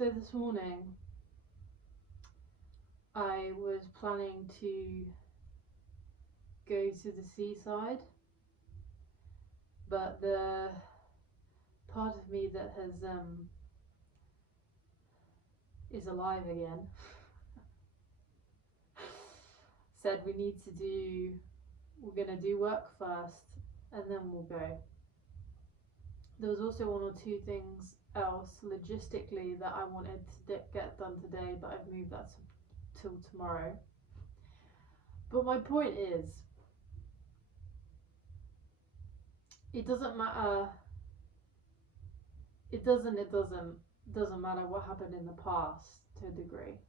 So this morning I was planning to go to the seaside, but the part of me that has is alive again said we're gonna do work first and then we'll go. There was also one or two things else logistically that I wanted to get done today, but I've moved that till tomorrow. But my point is, it doesn't matter. It doesn't matter what happened in the past to a degree.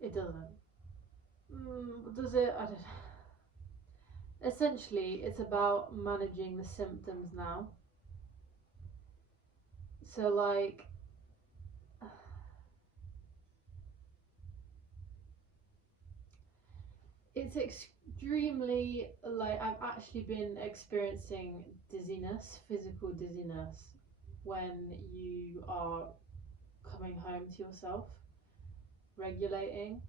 It doesn't. Does it? I don't know. Essentially, it's about managing the symptoms now. So, like, it's extremely, like, I've actually been experiencing dizziness, physical dizziness, when you are coming home to yourself, regulating.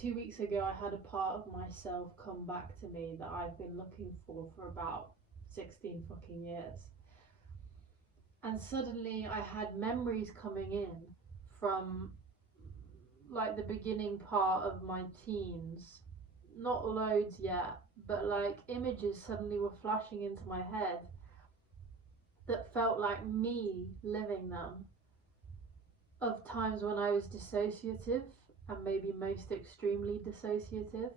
2 weeks ago, I had a part of myself come back to me that I've been looking for about 16 fucking years. And suddenly I had memories coming in from like the beginning part of my teens. Not loads yet, but like images suddenly were flashing into my head that felt like me living them, of times when I was dissociative and maybe most extremely dissociative.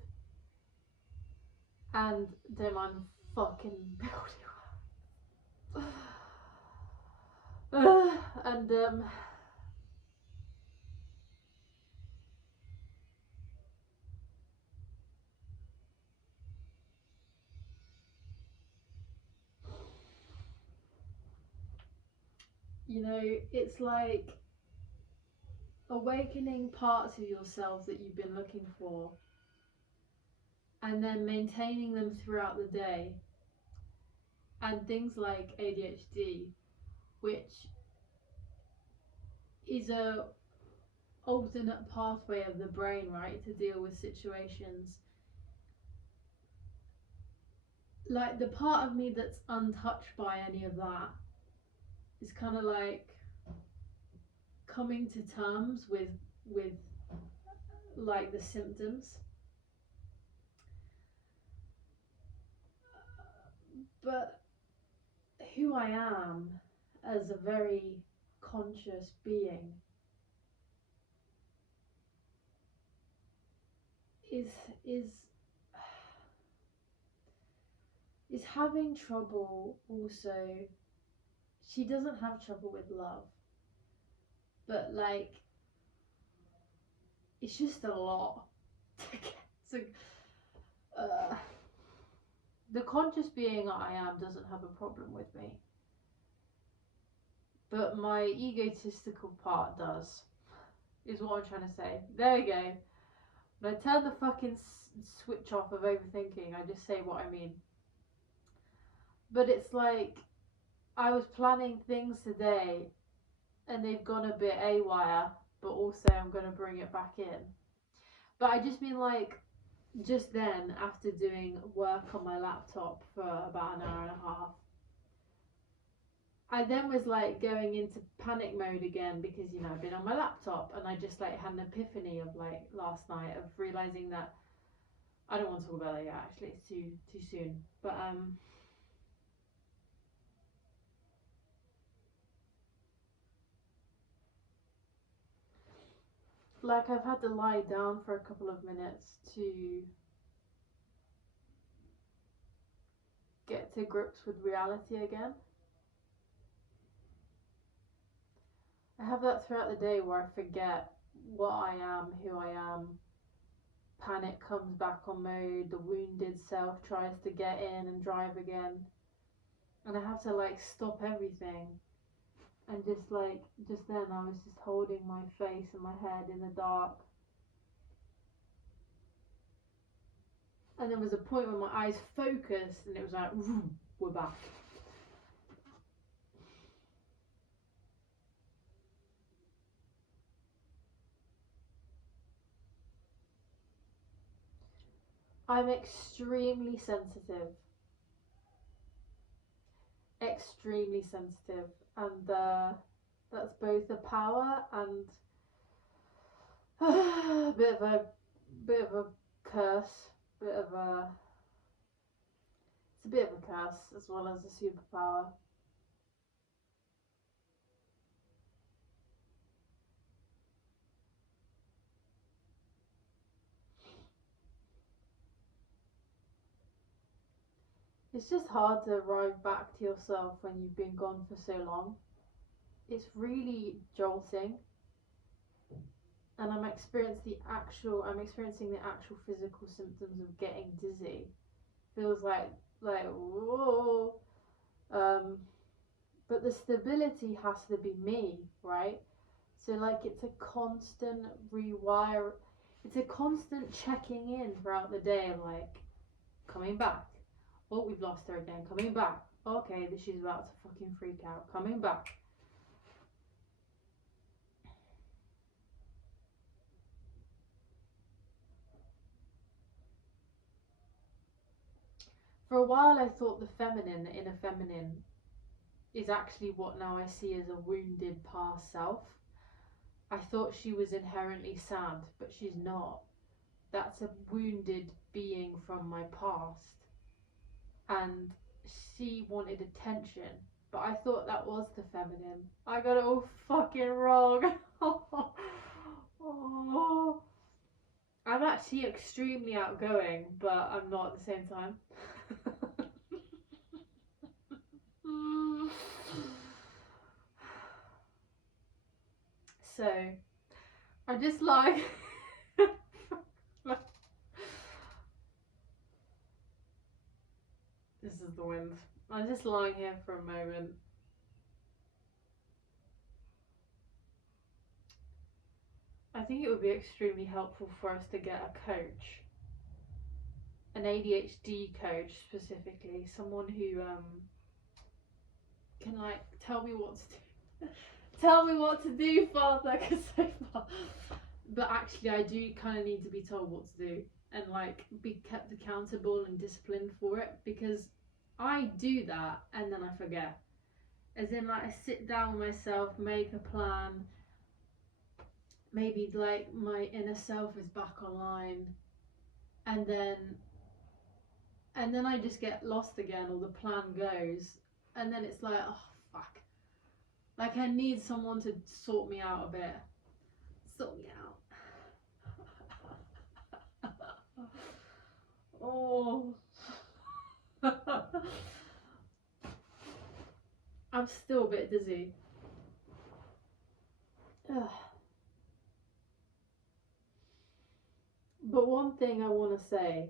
And don't mind fucking building. And you know, it's like awakening parts of yourself that you've been looking for and then maintaining them throughout the day. And things like ADHD, which is a alternate pathway of the brain, right, to deal with situations. Like the part of me that's untouched by any of that is kind of like coming to terms with like the symptoms. But who I am as a very conscious being is is is having trouble also. She doesn't have trouble with love, but like it's just a lot to get to. The conscious being I am doesn't have a problem with me, but my egotistical part does, is what I'm trying to say. There we go. When I turn the fucking switch off of overthinking, I just say what I mean. But it's like, I was planning things today and they've gone a bit awire, but also I'm going to bring it back in. But I just mean like, just then, after doing work on my laptop for about an hour and a half, I then was like going into panic mode again because, you know, I've been on my laptop, and I just like had an epiphany of like last night of realizing that I don't want to talk about it yet, actually, it's too soon. But like I've had to lie down for a couple of minutes to get to grips with reality again. I have that throughout the day where I forget what I am, who I am. Panic comes back on mode, the wounded self tries to get in and drive again. And I have to like stop everything. And just then I was just holding my face and my head in the dark. And there was a point where my eyes focused and it was like, we're back. I'm extremely sensitive, extremely sensitive, and that's both a power and a bit of a curse, bit of a it's a bit of a curse as well as a superpower. It's just hard to arrive back to yourself when you've been gone for so long. It's really jolting, and I'm experiencing the actual physical symptoms of getting dizzy. Feels like whoa. Um, but the stability has to be me, right? So like it's a constant rewire. It's a constant checking in throughout the day of like coming back. Oh, we've lost her again. Coming back. Okay, that she's about to fucking freak out. Coming back. For a while, I thought the feminine, the inner feminine, is actually what now I see as a wounded past self. I thought she was inherently sad, but she's not. That's a wounded being from my past. And she wanted attention, but I thought that was the feminine. I got it all fucking wrong. Oh. I'm actually extremely outgoing, but I'm not at the same time. So, I just like. This is the wind. I'm just lying here for a moment. I think it would be extremely helpful for us to get a coach, an ADHD coach specifically, someone who can like tell me what to do. Tell me what to do, Father, because so far. But actually, I do kind of need to be told what to do and like be kept accountable and disciplined for it, because I do that and then I forget. As in, like, I sit down with myself, make a plan. Maybe like my inner self is back online, and then I just get lost again, or the plan goes, and then it's like, oh fuck. Like I need someone to sort me out a bit. Sort me out. Oh. I'm still a bit dizzy. Ugh. But one thing I want to say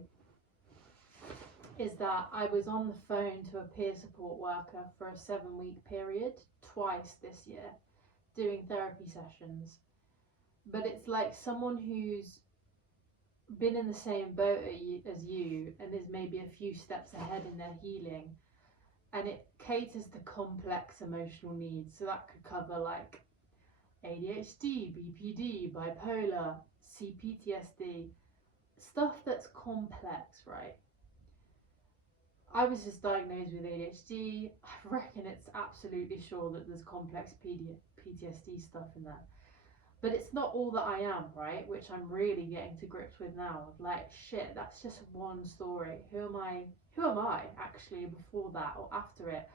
is that I was on the phone to a peer support worker for a 7 week period twice this year doing therapy sessions. But it's like someone who's been in the same boat as you and is maybe a few steps ahead in their healing, and it caters to complex emotional needs. So that could cover like ADHD, BPD, bipolar, CPTSD, stuff that's complex, right? I was just diagnosed with ADHD. I reckon it's absolutely sure that there's complex PTSD stuff in there. But it's not all that I am, right? Which I'm really getting to grips with now. Of like, shit, that's just one story. Who am I? Who am I actually before that or after it?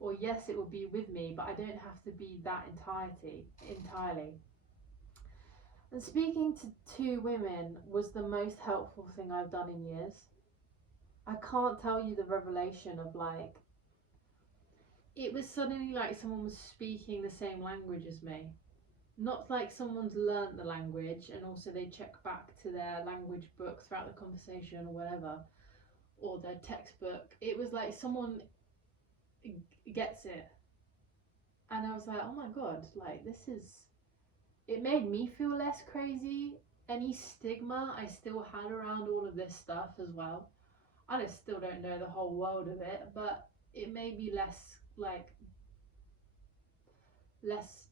Or yes, it will be with me, but I don't have to be that entirely. And speaking to two women was the most helpful thing I've done in years. I can't tell you the revelation of like, it was suddenly like someone was speaking the same language as me. Not like someone's learnt the language and also they check back to their language book throughout the conversation or whatever, or their textbook. It was like someone gets it. And I was like, oh my god, like this is. It made me feel less crazy. Any stigma I still had around all of this stuff as well. I just still don't know the whole world of it, but it made me less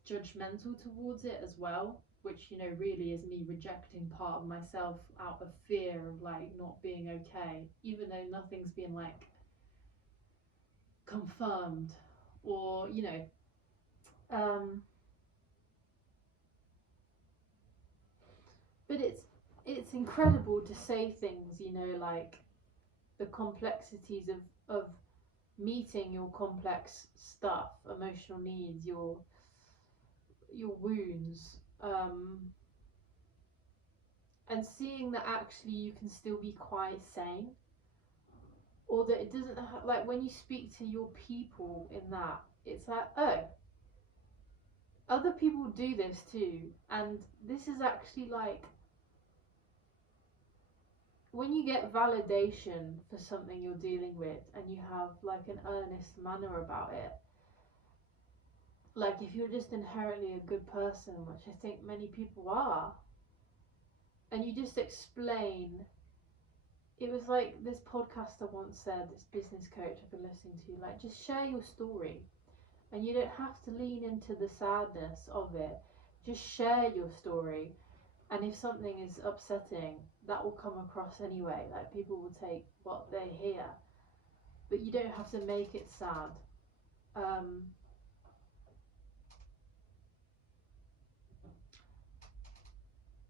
judgmental towards it as well. which, you know, really is me rejecting part of myself out of fear of like not being okay, even though nothing's been like confirmed, or, you know, but it's incredible to say things, you know, like the complexities of meeting your complex stuff, emotional needs, your wounds, and seeing that actually you can still be quite sane, or that it doesn't like when you speak to your people in that, it's like, oh, other people do this too, and this is actually like when you get validation for something you're dealing with and you have like an earnest manner about it, like if you're just inherently a good person, which I think many people are, and you just explain. It was like this podcaster once said, this business coach I've been listening to, like, just share your story, and you don't have to lean into the sadness of it. Just share your story, and if something is upsetting, that will come across anyway. Like, people will take what they hear, but you don't have to make it sad.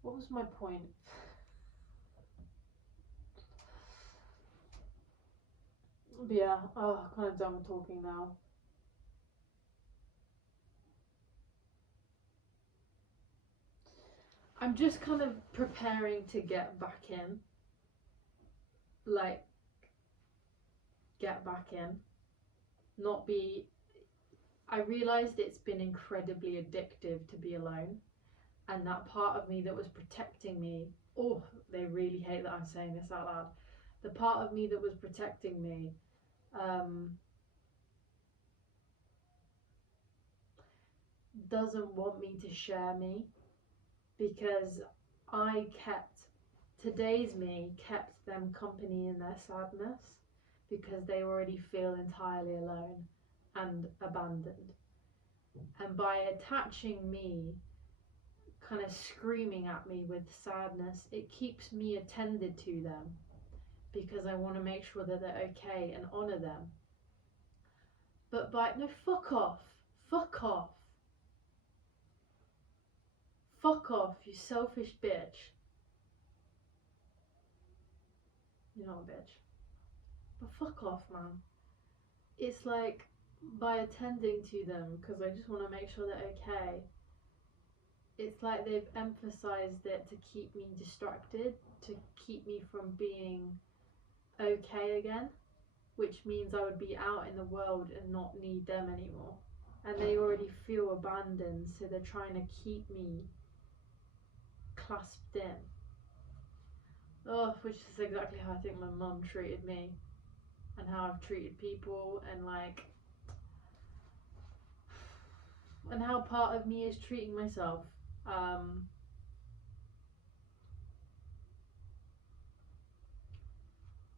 What was my point? But yeah, kind of done with talking now. I'm just kind of preparing to get back in. Like, get back in. Not be. I realised it's been incredibly addictive to be alone. And that part of me that was protecting me. Oh, they really hate that I'm saying this out loud. The part of me that was protecting me doesn't want me to share me, because I kept today's me kept them company in their sadness, because they already feel entirely alone and abandoned. And by attaching me, kind of screaming at me with sadness, it keeps me attended to them, because I want to make sure that they're okay and honour them. But by, no, fuck off. Fuck off. Fuck off, you selfish bitch. You're not a bitch. But fuck off, man. It's like, by attending to them, because I just want to make sure they're okay, it's like they've emphasized it to keep me distracted, to keep me from being okay again, which means I would be out in the world and not need them anymore. And they already feel abandoned, so they're trying to keep me clasped in. Oh, which is exactly how I think my mum treated me, and how I've treated people, and like, and how part of me is treating myself.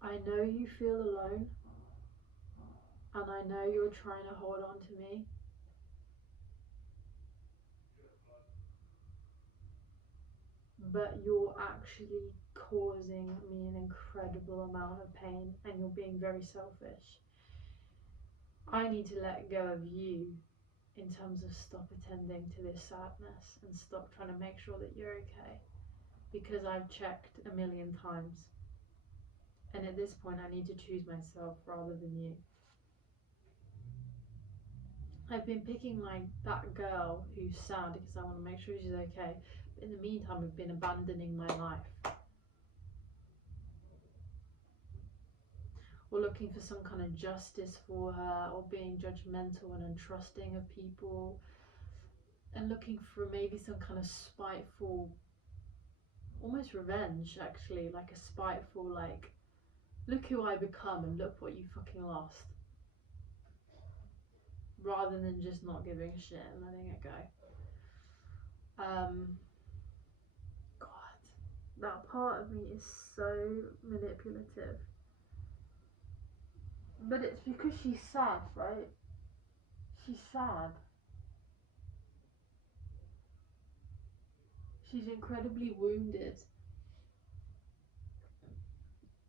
I know you feel alone, and I know you're trying to hold on to me, but you're actually causing me an incredible amount of pain, and you're being very selfish. I need to let go of you in terms of stop attending to this sadness and stop trying to make sure that you're okay, because I've checked a million times, and at this point I need to choose myself rather than you. I've been picking that girl who's sad because I want to make sure she's okay, but in the meantime I've been abandoning my life, or looking for some kind of justice for her, or being judgmental and untrusting of people, and looking for maybe some kind of spiteful, almost revenge actually, like a spiteful, like, look who I become and look what you fucking lost, rather than just not giving a shit and letting it go. God, that part of me is so manipulative. But it's because she's sad, right? She's sad. She's incredibly wounded.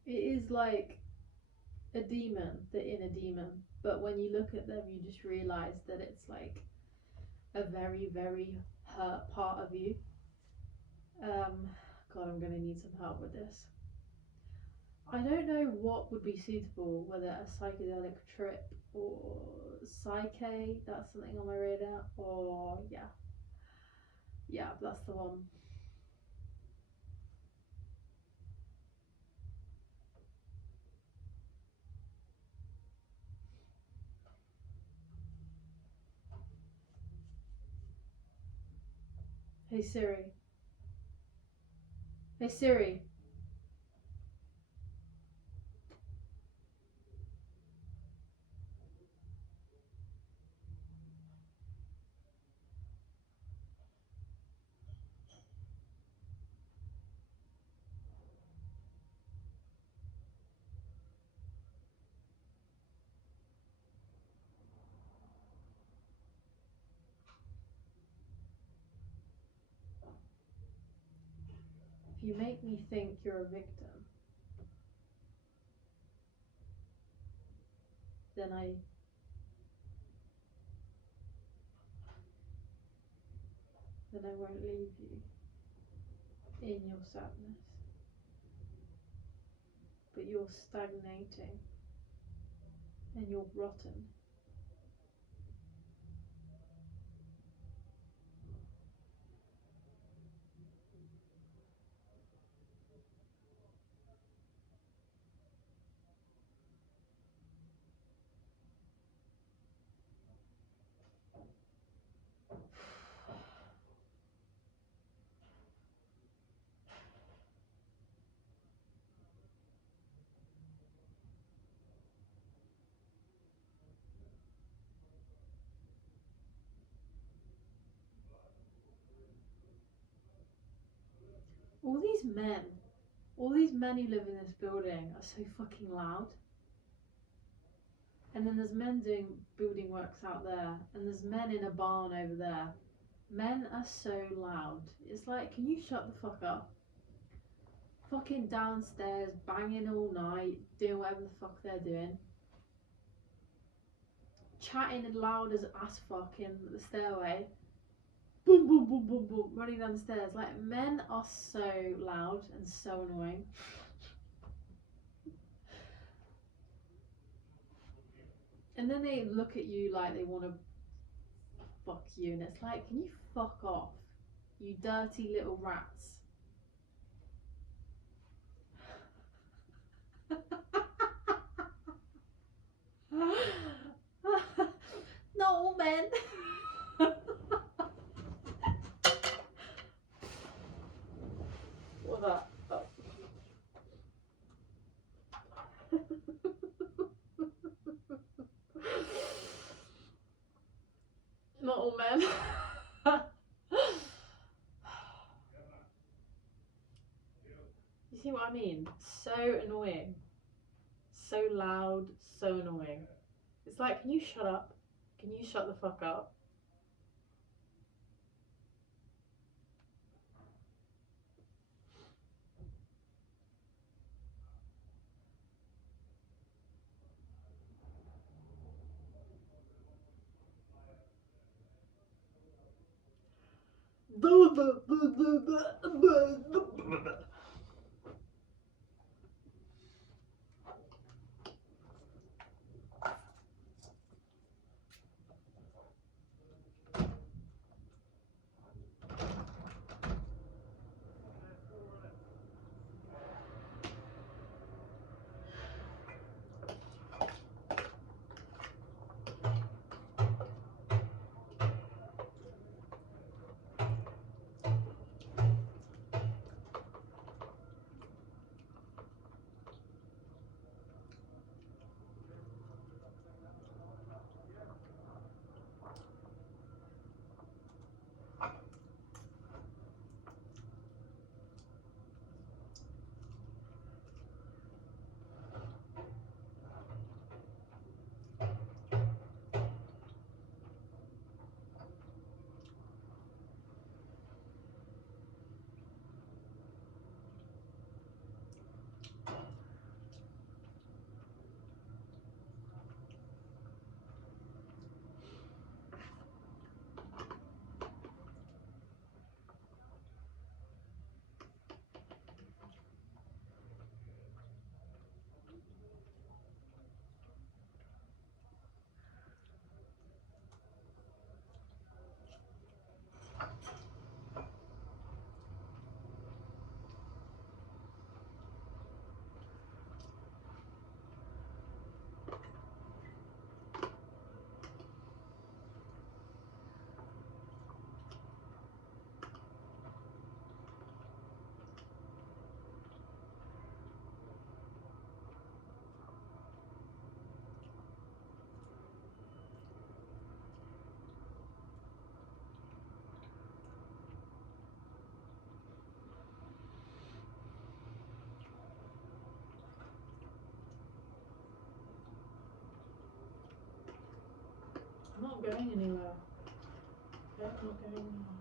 It is like a demon, the inner demon. But when you look at them, you just realize that it's like a very, very hurt part of you. God, I'm gonna need some help with this. I don't know what would be suitable, whether a psychedelic trip or psyche, that's something on my radar, or yeah, that's the one. Hey Siri. Hey Siri. If you make me think you're a victim, then I won't leave you in your sadness. But you're stagnating and you're rotten. All these men, all these men who live in this building are so fucking loud. And then there's men doing building works out there, and there's men in a barn over there. Men are so loud. It's like, can you shut the fuck up? Fucking downstairs, banging all night, doing whatever the fuck they're doing. Chatting as loud as ass fuck in the stairway. Boom, boom, boom, boom, boom, running down the stairs. Like, men are so loud and so annoying. And then they look at you like they want to fuck you, and it's like, can you fuck off, you dirty little rats? Not all men. What's that? Oh. Not all men. You see what I mean? So annoying. So loud, so annoying. It's like, can you shut up? Can you shut the fuck up? I'm not going anywhere. Okay, I'm not going anywhere.